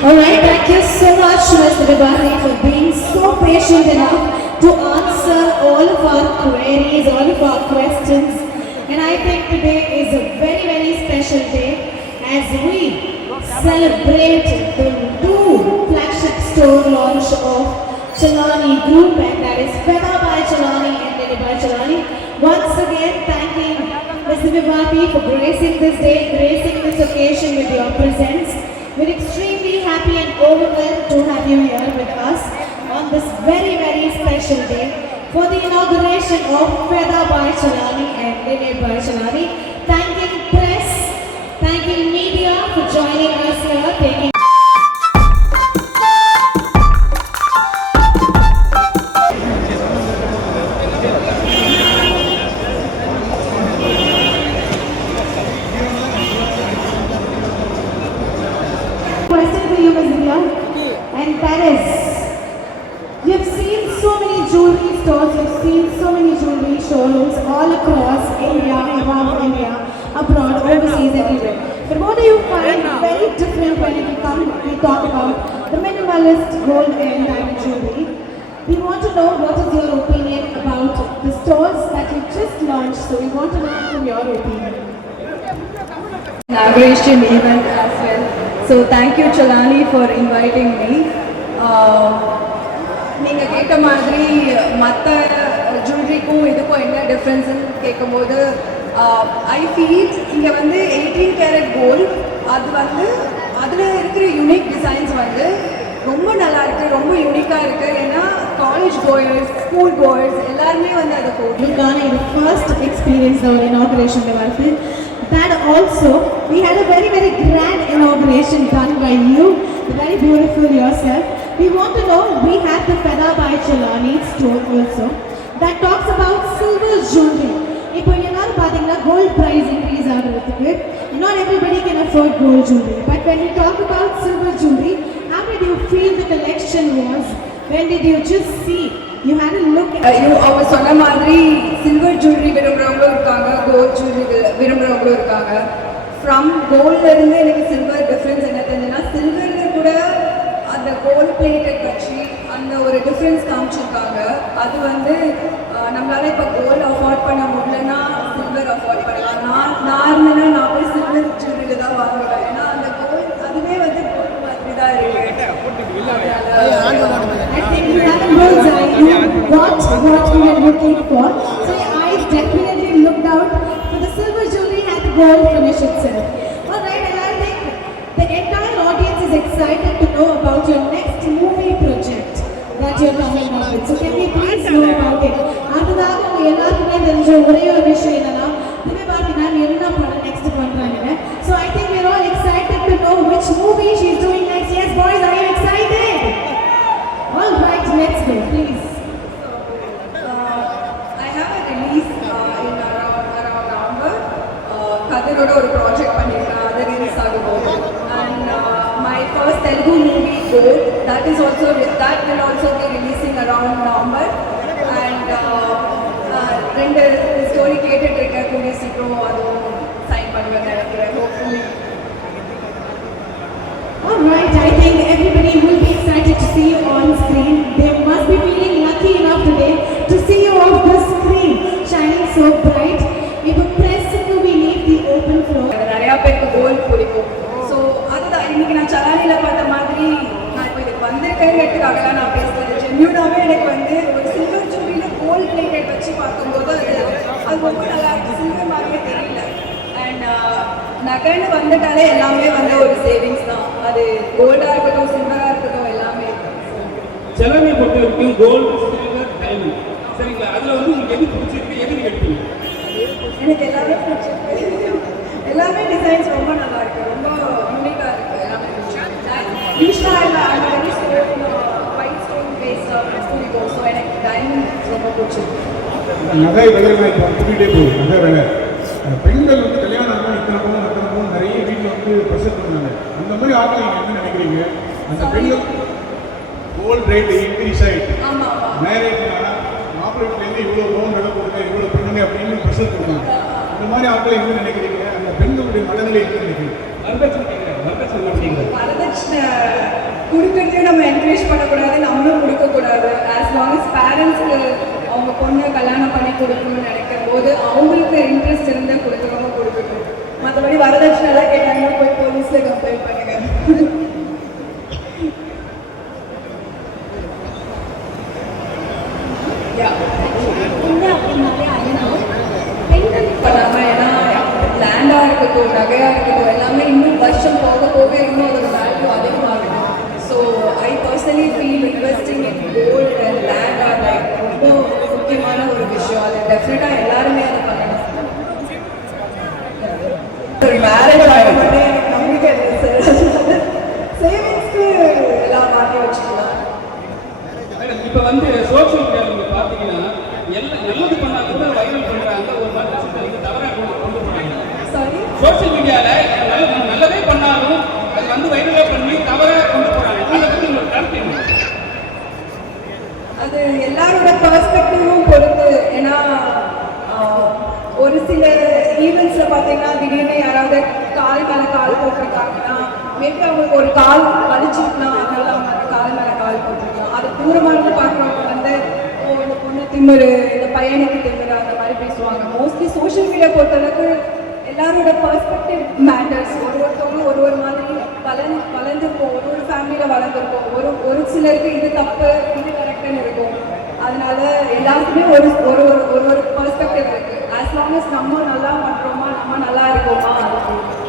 Alright, thank you so much, Mr. Vibhati, for being so patient enough to answer all of our queries, all of our questions. And I think today is a very, very special day as we celebrate the new flagship store launch of Chalani Group and that is Feda by Chalani and Lily by Chalani. Once again, thanking Mr. Vibhati for gracing this day, gracing this occasion with your presence. We're extremely happy and overwhelmed to have you here with us on this very, very special day for the inauguration of Feda by Chalani and Lily by Chalani. Thanking press, thanking media for joining us here, taking question for you, Ms. Divya. And Paris, you've seen so many jewelry stores, you've seen so many jewelry showrooms all across India, above India, abroad, overseas, everywhere. But what do you find very different when you come, we talk about the minimalist gold and diamond jewelry? We want to know what is your opinion about the stores that you just launched, so we want to know from your opinion. inauguration event so well. So thank you Chalani for inviting me. Uh, நீங்க கேட்ட மாதிரி மற்ற ஜுவல்லரிக்கும் இதுக்கும் என்ன டிஃப்ரென்ஸ்னு கேட்கும்போது ஐ uh, feel இங்கே வந்து eighteen carrot கோல் அது வந்து அதில் இருக்கிற யூனிக் டிசைன்ஸ் வந்து ரொம்ப நல்லா இருக்கு ரொம்ப யூனிக்காக இருக்கு ஏன்னா காலேஜ் கோயர்ஸ் ஸ்கூல் கோயர்ஸ் எல்லாருமே வந்து அதை போட்டுக்கான இது ஃபர்ஸ்ட் எக்ஸ்பீரியன்ஸ் ஒரு experience our. That also, we had a very, very grand inauguration done by you, very beautiful yourself. We want to know, we have the Feda by Chalani store also, that talks about silver jewelry. இப்போ எல்லாரும் பார்த்தீங்கன்னா gold price increase ஆகிறதுக்கு not everybody can afford gold jewelry but when you talk about silver jewelry how did you feel the collection was when did you just see you had a look ஐயோ அவங்க சொன்ன மாதிரி silver jewellery விரும்புகிறவங்களும் இருக்காங்க gold jewellery விரும்புகிறவங்களும் இருக்காங்க. From கோல்ட்லேருந்து எனக்கு silver difference என்ன தெரிஞ்சுன்னா சில்வரில் கூட அந்த கோல்ட் பிளேட்டை வச்சு அந்த ஒரு டிஃப்ரென்ஸ் காமிச்சிருக்காங்க. அது வந்து நம்மளால் நம்மளால இப்போ கோல்ட் அஃபோர்ட் பண்ண முடியலன்னா சில்வர் அஃபோர்ட் பண்ணலாம். நான் நான் இருந்தேன்னா நான் போய் silver You got what you were looking for. So your eyes definitely looked out for the silver jewelry and the gold finish itself. Alright, and I think the entire audience is excited to know about your next movie project that you're coming up with. So can we please know about it? அடுத்ததாக உங்க எல்லாருக்குமே தெரிஞ்ச ஒரே ஒரு விஷயம் கதிரோட ஒரு project பண்ணியிருக்கேன் அது ரிலீஸ் ஆக போகுது and my first Telugu movie got that is also that will also be releasing around November and ரெண்டு ஸ்டோரி கேட்டுட்டு இருக்கேன் கூடிய சீக்கிரம் அதுவும் சைன் பண்ணுவேன் நினைக்கிறேன் வந்திருக்கேங்கிறதுக்காக நான் பேசுறது. ஜென்யூனாகவே எனக்கு வந்து ஒரு சில்வர் ஜூலியில் கோல்ட் பிளேட்டட் வச்சு பார்க்கும்போது அது அது ரொம்ப நல்லா இருக்கு. சில்வர் மாதிரியே தெரியல. அண்ட் நகைன்னு வந்துட்டாலே எல்லாமே வந்து ஒரு சேவிங்ஸ் தான். அது கோல்டாக இருக்கட்டும் சில்வராக இருக்கட்டும் எல்லாமே. செலவை பொறுத்த வரைக்கும் கோல்டு சில்வர் டைமண்ட் சரிங்களா? அதில் வந்து உங்களுக்கு எது பிடிச்சிருக்கு எது நீங்க எடுப்பீங்க? எனக்கு எல்லாமே பிடிச்சிருக்கு. எல்லாமே டிசைன்ஸ் ரொம்ப நல்லா இருக்கு ரொம்ப யூனிக்காக இருக்கு எல்லாமே ஈஷா இல்லை அந்த very stone white stone base பிடிக்கும் ஸோ எனக்கு டைமண்ட் ரொம்ப பிடிச்சிருக்கு நகை விலைகளை இப்போ கூட்டிகிட்டே போகுது நகை விலை. அந்த பெண்கள் வந்து கல்யாணம் ஆனால் இத்தனை பவுன் அத்தனை பவுன் நிறைய வீட்டில் வந்து ப்ரெஷர் பண்ணுறாங்க அந்த மாதிரி ஆட்கள் நீங்கள் என்ன நினைக்கிறீங்க? அந்த பெண்கள் கோல்ட் ரேட் இன்க்ரீஸ் ஆகிட்டு மேரேஜ்னா மாப்பிள்ளை வீட்டிலேருந்து இவ்வளோ பவுன் நகை கொடுங்க இவ்வளோ பண்ணுங்க அப்படின்னு ப்ரெஷர் பண்ணுறாங்க இந்த மாதிரி ஆட்களை என்ன நினைக்கிறீங்க? அந்த பெண்களுடைய மனநிலை என்ன நினைக்கிறீங்க? வரதட்சணை கொடுக்கறதையும் நம்ம என்கரேஜ் பண்ணக்கூடாது நம்மளும் கொடுக்கக்கூடாது. ஆஸ் லாங் as பேரண்ட்ஸ்க்கு அவங்க பொண்ணை கல்யாணம் பண்ணி கொடுக்கணும்னு நினைக்கும் போது அவங்களுக்கு இன்ட்ரெஸ்ட் இருந்தால் கொடுக்குறவங்க கொடுக்கணும் மற்றபடி வரதட்சணை எல்லாம் கேட்டாங்கன்னா போய் போலீஸில் கம்ப்ளைண்ட் பண்ணுங்க. ஏன்னா லேண்டாக இருக்கட்டும் நகையாக இருக்கட்டும் எல்லாமே இன்னும் வருஷம் போக போக இன்னும் அதோட வேல்யூ அதிகமாக so I personally feel investing in gold and land or like ரொம்ப முக்கியமான ஒரு விஷயம் அது டெஃபினட்டாக எல்லாருமே அதை பண்ணணும் ஒரு மேரேஜ் ஆகிட்டே எனக்கு நம்பிக்கை சேவிங்ஸ்க்கு எல்லாம் மாற்றி வச்சுக்கலாம் மேடம் இப்போ வந்து சோஷியல் மீடியாவில் நீங்கள் பார்த்தீங்கன்னா எல்லாம் நல்லது பண்ணா கூட வைரல் பண்ணுறாங்க ஒரு மாதிரி விஷயத்தை வந்து தவறாக கொண்டு கொண்டு போகிறாங்க சாரி சோஷியல் மீடியாவில் நல்ல நல்லதே பண்ணாலும் அது வந்து வைரலாக பண்ணி தவறாக கொண்டு போகிறாங்க அதை பற்றி உங்களுக்கு கருத்து என்ன? அது எல்லாரோட பர்ஸ்பெக்டிவும் பொறுத்து. ஏன்னா ஒரு சில ஈவெண்ட்ஸில் பார்த்தீங்கன்னா திடீர்னு யாராவது கால் மேலே கால் போட்டிருக்காங்கன்னா மேபி அவங்களுக்கு ஒரு கால் வலிச்சுக்கலாம் அதனால அவங்க அந்த கால் மேலே கால் போட்டிருக்கலாம். அது தூரமாக இருந்து பார்க்குறவங்க வந்து ஓ இந்த பொண்ணு திமிரு இந்த பையனுக்கு திமிரு அந்த மாதிரி பேசுவாங்க. மோஸ்ட்லி சோஷியல் மீடியா பொறுத்தளவுக்கு எல்லாரோட பர்ஸ்பெக்டிவ் மேட்டர்ஸ் ஒரு ஒருத்தவங்களும் ஒரு ஒரு மாதிரி வளர்ந்து வளர்ந்துருப்போம். ஒரு ஒரு ஃபேமிலியில் வளர்ந்துருப்போம். ஒரு ஒரு சிலருக்கு இது தப்பு இது கரெக்டுன்னு இருக்கும். அதனால எல்லாருக்குமே ஒரு ஒரு ஒரு ஒரு ஒரு பர்ஸ்பெக்டிவ் இருக்குது ஆஸ் லாங் அஸ் நம்ம நல்லா பண்ணுறோமா நம்ம நல்லா இருக்கோமா? அது